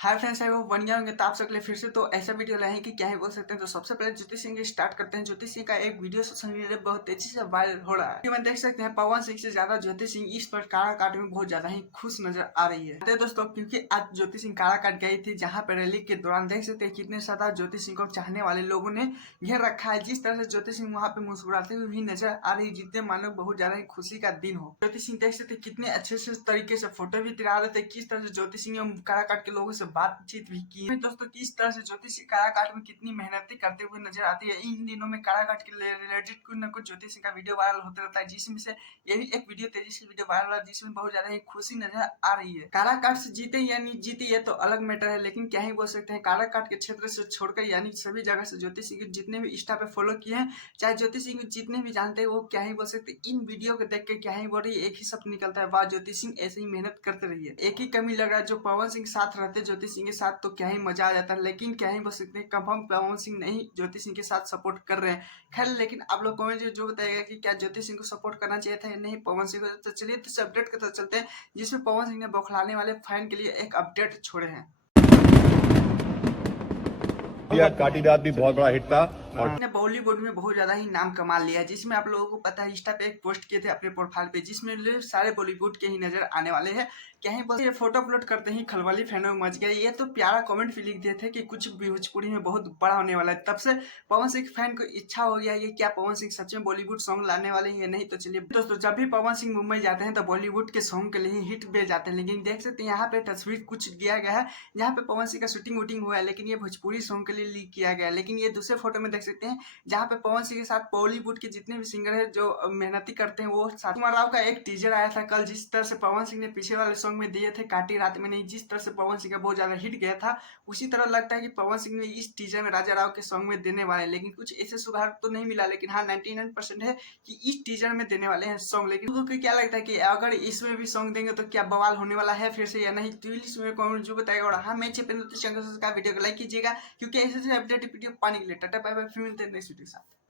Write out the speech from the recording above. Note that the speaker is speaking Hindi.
हाय फ्रेंड्स, है वो बन गया होंगे तो आप सबके लिए फिर से तो ऐसा वीडियो लाए हैं कि क्या ही बोल सकते हैं। तो सबसे पहले ज्योति सिंह की स्टार्ट करते हैं। ज्योति सिंह का एक वीडियो सोशल मीडिया पे बहुत तेजी से वायरल हो रहा है। कि मैं देख सकते हैं पवन सिंह से ज्यादा ज्योति सिंह इस पर काड़ा काट में बहुत ज्यादा ही खुश नजर आ रही है। तो दोस्तों, क्योंकि आज ज्योति सिंह काड़ा काट गई थी, जहाँ पे रैली के दौरान देख सकते हैं कितने ज्यादा ज्योति सिंह को चाहने वाले लोगों ने घेर रखा है। जिस तरह से ज्योति सिंह वहाँ पे मुस्कुराते हुए भी नजर आ रही, जितने मानो बहुत ज्यादा ही खुशी का दिन हो। ज्योति सिंह देख सकते कितने अच्छे से तरीके से फोटो भी दिला रहे थे, किस तरह से ज्योति सिंह काड़ा काट के लोगों से बातचीत भी की। दोस्तों, किस तरह से ज्योति सिंह काड़ा काट में कितनी मेहनत करते हुए नजर आती है। इन दिनों में काड़ा काट के रिलेटेड कुछ न कुछ ज्योति सिंह का वीडियो वायरल होता रहता है, जिसमें से यही एक वीडियो तेजी से वीडियो वायरल है, जिसमें बहुत ज्यादा ही खुशी नजर आ रही है। काड़ा काट से जीते या नहीं जीते ये तो अलग मैटर है, लेकिन क्या ही बोल सकते हैं। काड़ा काट के क्षेत्र से छोड़कर यानी सभी जगह से ज्योति सिंह के जितने भी इंस्टा पे फॉलो किए हैं, चाहे ज्योति सिंह जितने भी जानते हैं, वो क्या ही बोल सकते हैं। इन वीडियो को देख के क्या ही बोल रही है, एक ही शब्द निकलता है, वाह ज्योति सिंह ऐसे ही मेहनत करते रहिए। एक ही कमी लग रहा है, जो पवन सिंह साथ रहते ज्योति सिंह के साथ तो क्या ही मजा आ जाता है। लेकिन क्या ही बोल सकते हैं, कंफर्म पवन सिंह नहीं ज्योति सिंह के साथ सपोर्ट कर रहे हैं। खैर, लेकिन आप लोग कमेंट जो बताएगा कि क्या ज्योति सिंह को सपोर्ट करना चाहिए था या नहीं पवन सिंह को। तो चलिए तो अपडेट के तरफ चलते हैं, जिसमें पवन सिंह ने बौखलाने वाले फैन के लिए एक अपडेट छोड़े हैं। काटी रात भी बहुत बड़ा हिट था और बॉलीवुड में बहुत ज्यादा ही नाम कमा लिया है, जिसमें आप लोगों को पता है इंस्टा पे एक पोस्ट किए थे अपने प्रोफाइल पे, जिसमें सारे बॉलीवुड के ही नजर आने वाले हैं। क्या ही बस ये फोटो अपलोड करते ही खलबली फैनों में मच गया। ये तो प्यारा कमेंट भी लिख दिए थे कि कुछ भोजपुरी में बहुत बड़ा होने वाला है। तब से पवन सिंह फैन को इच्छा हो गया ये क्या पवन सिंह सच में बॉलीवुड सॉन्ग लाने वाले हैं या नहीं। तो चलिए दोस्तों, जब भी पवन सिंह मुंबई जाते हैं तो बॉलीवुड के सॉन्ग के लिए ही हिट पे जाते हैं। लेकिन देख सकते हैं यहाँ पे तस्वीर कुछ दिया गया है, यहाँ पे पवन सिंह का शूटिंग वूटिंग हुआ है, लेकिन ये भोजपुरी सॉन्ग के लिए लीक किया गया है। लेकिन ये दूसरे फोटो में देख सकते हैं जहाँ पे पवन सिंह के साथ बॉलीवुड के जितने भी सिंगर हैं जो मेहनती करते हैं वो साथ। कुमार राव का एक टीजर आया था कल, जिस तरह से पवन सिंह ने पीछे वाले सॉन्ग में दिए थे काटी रात में नहीं, जिस तरह से पवन सिंह का बहुत ज्यादा हिट गया था, उसी तरह लगता है कि पवन सिंह ने इस टीजर में राजा राव के सॉन्ग में देने वाले हैं। लेकिन कुछ ऐसे सुधार तो नहीं मिला, लेकिन हाँ 99% है कि इस टीजर में देने वाले हैं सॉन्ग। लेकिन लोगों को क्या लगता है कि अगर इसमें भी सॉन्ग देंगे तो क्या बवाल होने वाला है फिर से या नहीं, तो इसमें कमेंट जो बताएगा। और हाँ, मैं चैनल वीडियो को लाइक कीजिएगा, क्योंकि ऐसे अपडेट वीडियो पाने के लिए टाटा बाय बाय, फिर मिलते हैं नेक्स्ट वीडियो के साथ।